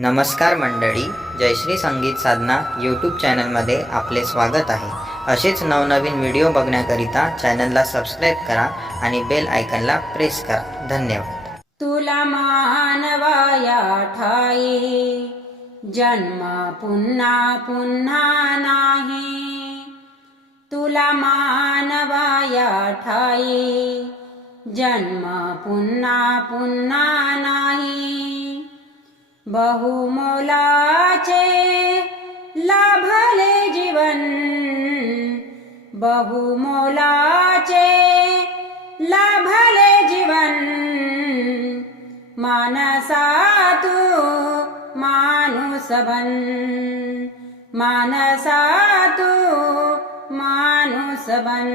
नमस्कार मंडळी, जयश्री संगीत साधना यूट्यूब चॅनलमध्ये आपले स्वागत आहे। असेच नवनवीन व्हिडिओ बघण्याकरिता चॅनलला सबस्क्राईब करा आणि बेल आयकॉनला प्रेस करा। धन्यवाद। तुला मानवाया ठाई जन्म पुन्हा पुन्हा नाही। तुला मानवाया ठाई जन्म पुन्हा पुन्हा नाही। बहुमोलाचे लाभले जीवन, बहुमोलाचे लाभले जीवन। मानसा तू माणूस बन, मानसा तू माणूस बन।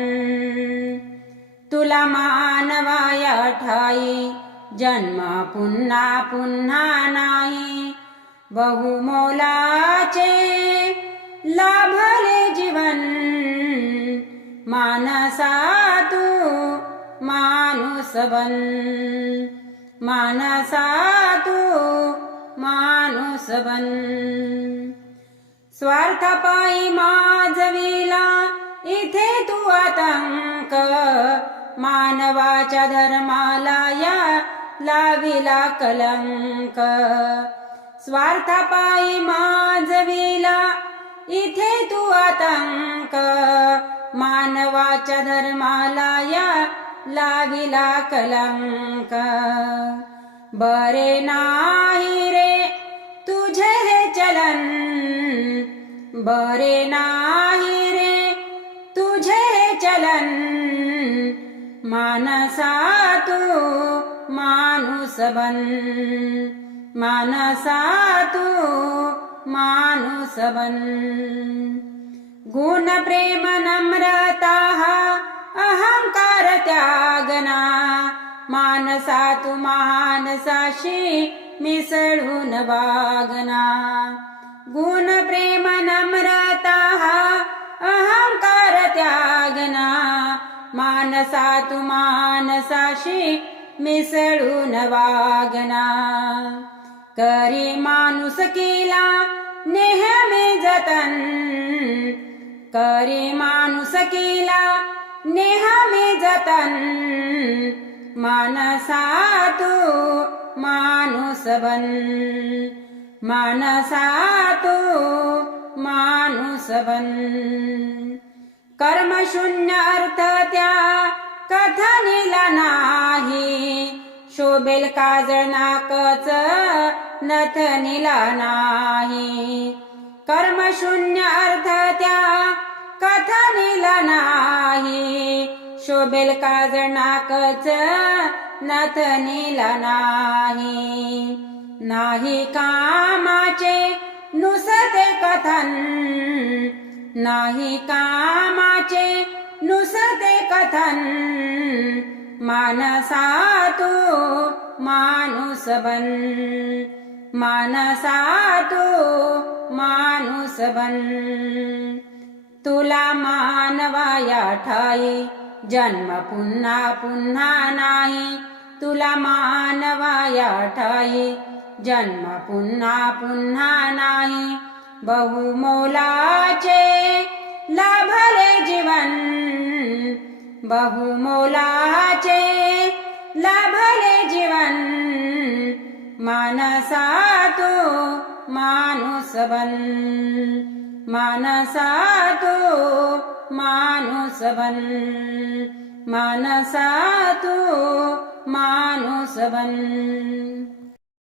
तुला मानवाया ठाई जन्म पुन्हा पुन्हा नाही। बहुमोलाचे लाभले जीवन, मानसा तू माणूस बन, मानसा तू माणूस बन। स्वार्थापायी माजविला इथे तू आतंक, मानवाच्या धर्माला या लाविला कलंक। स्वार्थापायी माजविला इथे तू आतंक, मानवाच्या धर्माला या लाविला कलंक। बरे नाही रे तुझे हे चलन, बरे नाही रे तुझे हे चलन। मानसा तू माणूस बन, मानसा तू माणूस बन। गुण प्रेम नम्रता अहंकार त्यागना, मानसा तू मानसाशी मिसळून वागना। गुण प्रेम नम्रता अहंकार त्यागना, मानसा तू मानसाशी मिसळून वागना। करी माणुसकीला नेहमी जतन, करी माणुसकीला नेहमी जतन। मानसा तू माणूस बन, मानसा तू माणूस बन। कर्मशून्य अर्थ त्या कथनीला नाही, शोभेल काजळ नाकच नथनीला नाही। कर्मशून्य अर्थ त्या कथनीला नाही, शोभेल काजळ नाकच नथनीला नाही। नाही कामाचे नुसते कथन, नाही कामाचे नुसते कथन। मानसा तू माणूस बन, मानसा तू माणूस बन। तुला मानवाया ठाई जन्म पुन्हा पुन्हा नाही। तुला मानवाया ठाई जन्म पुन्हा पुन्हा नाही। बहुमोलाचे लाभले जीवन, बहुमोलाचे लाभले जीवन। मानसा तू माणूस बन, मानसा तू माणूस बन, मानसा तू माणूस बन।